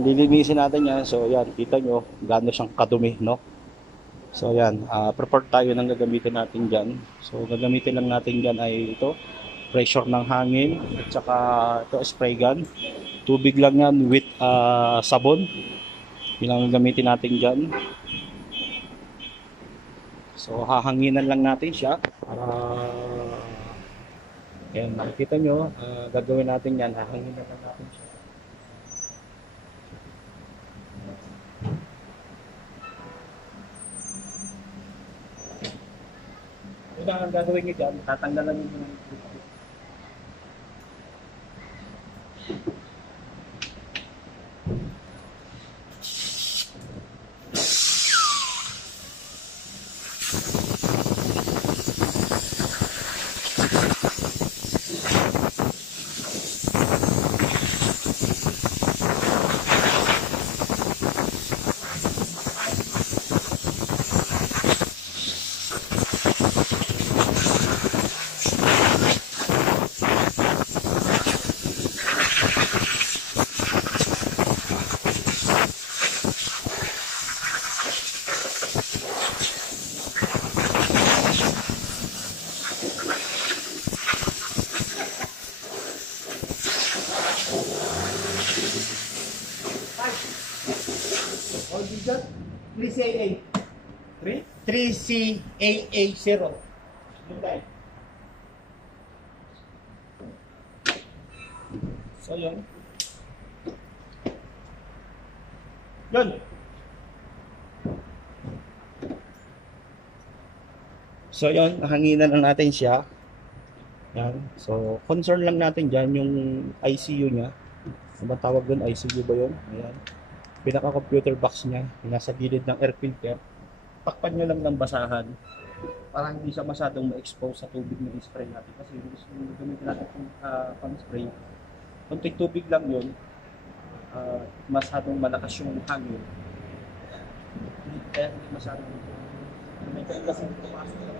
Lilinisin natin yan. So yan, kita nyo gaano siyang kadumi, no? So yan, prepare tayo ng gagamitin natin dyan. So gagamitin lang natin dyan ay ito, pressure ng hangin, at saka ito spray gun. Tubig lang yan with sabon. Yun ang gagamitin natin dyan. So hahanginan lang natin siya. Yan, makikita nyo, gagawin natin yan, hahanginan lang natin siya. Ito ang gagawin nyo dyan, tatanggalan nyo ng Just 3CAA. 3CAA0. So yun. Yun. So yun, hanginan lang natin siya. Yan. So concern lang natin dyan yung ICU niya. Ano ba tawag doon? ICU ba yun? Ayan. Pinaka-computer box niya. Nasa gilid ng air filter. Takpan nyo lang ng basahan. Para hindi siya masyadong ma-expose sa tubig na i-spray natin. Kasi yung gamitin natin pang-spray. Kunting tubig lang yun. Masyadong malakas yung hangin. Kaya hindi masyadong may kasi pumasok na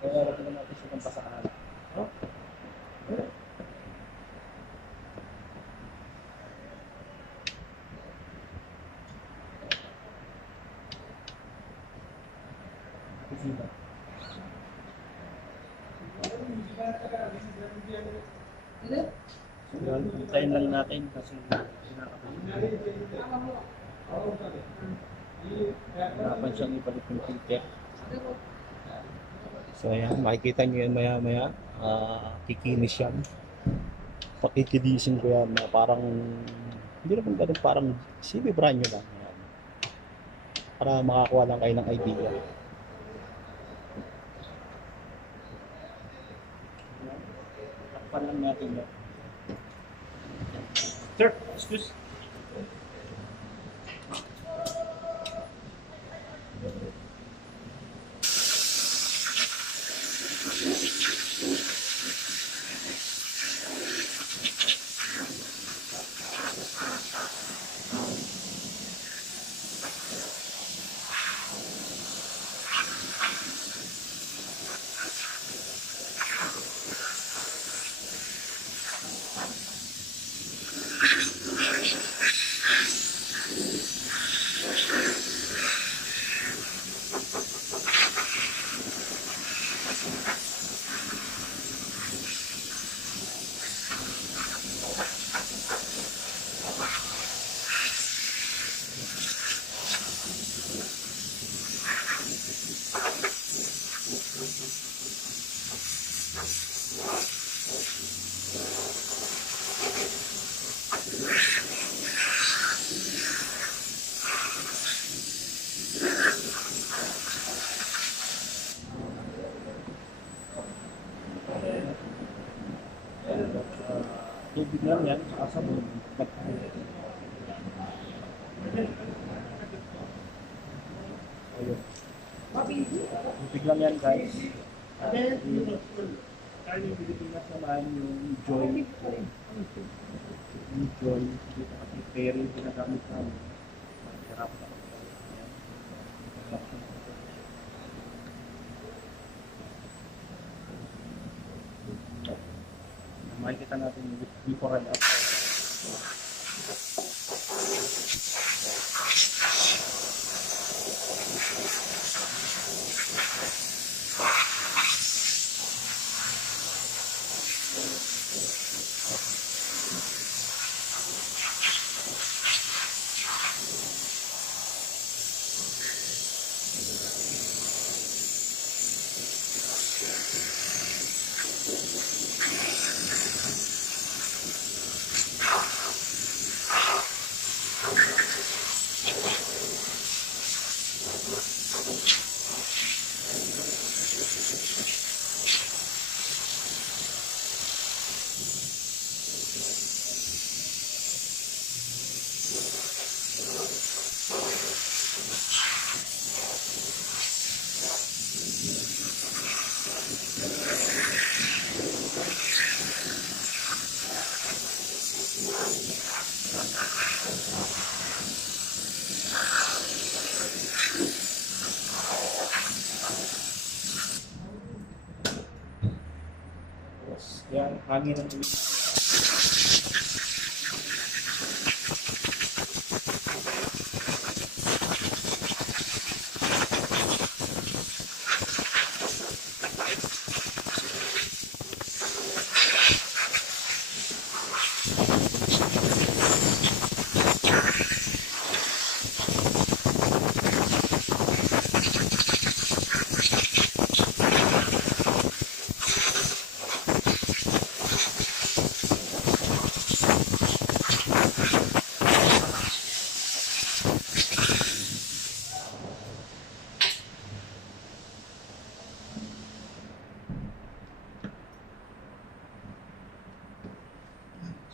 kaya wag na natin siya ng basahan. Yan, hintayin lang natin kasi hirapan siyang ipalit yung filter. So ayan, makikita nyo yan maya maya, kikinis yan. Pakikilisin ko yan na parang, hindi naman ganun, parang sinibra nyo lang. Ayan. Para makakuha lang kayo ng idea. Takpan lang natin yan. Sir, excuse. Tubig lang yan, saka sabon. Tubig lang yan guys. Yung Pilipinas naman yung joy. Yung joy. Pero yung ginagamit namin. Hirap na. makikita natin yung before and after. Yan, hangin ng ulit.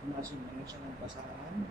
Sumasin na siya ng basahan.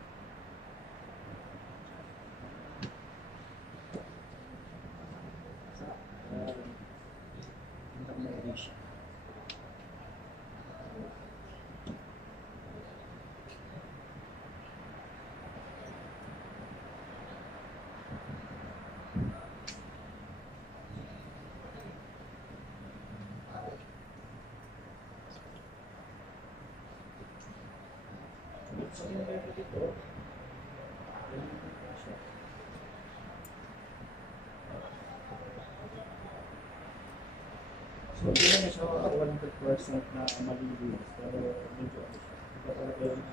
So, hindi na siya 100% na malilinis, pero medyo iba talaga yun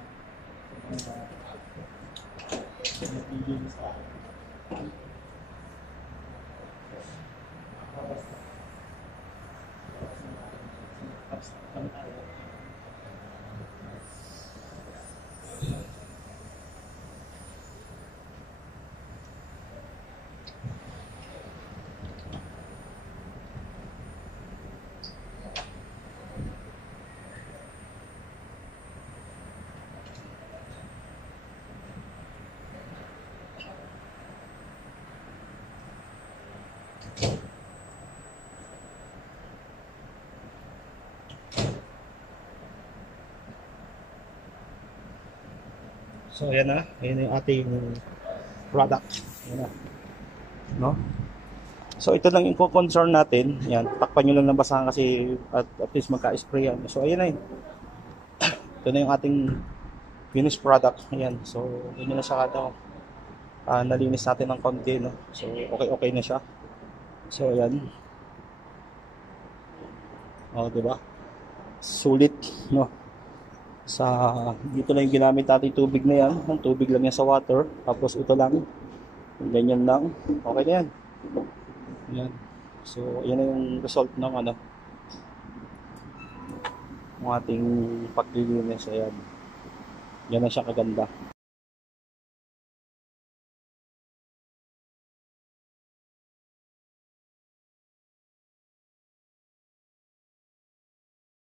sa mga naglilinis sa akin. So ayan na, ayan yung ating product. Ayan na. No? So ito lang yung concern natin. Yan, takpan nyo lang ng basahan kasi at least magka-spray yan. So ayan na yun. Ito na yung ating finished product. Ayan. So yun na siya kada. Nalinis natin ng konti, no? So okay na siya. So ayan. Oh, diba? Sulit, no? Sa dito lang yung ginamit natin tubig na yan. Ang tubig lang yan sa water. Tapos ito lang. Ganyan lang. Okay na yan. Yan. So, yan na yung result ng ano. Ng ating paglilinis. Ayan. Yan na siya kaganda.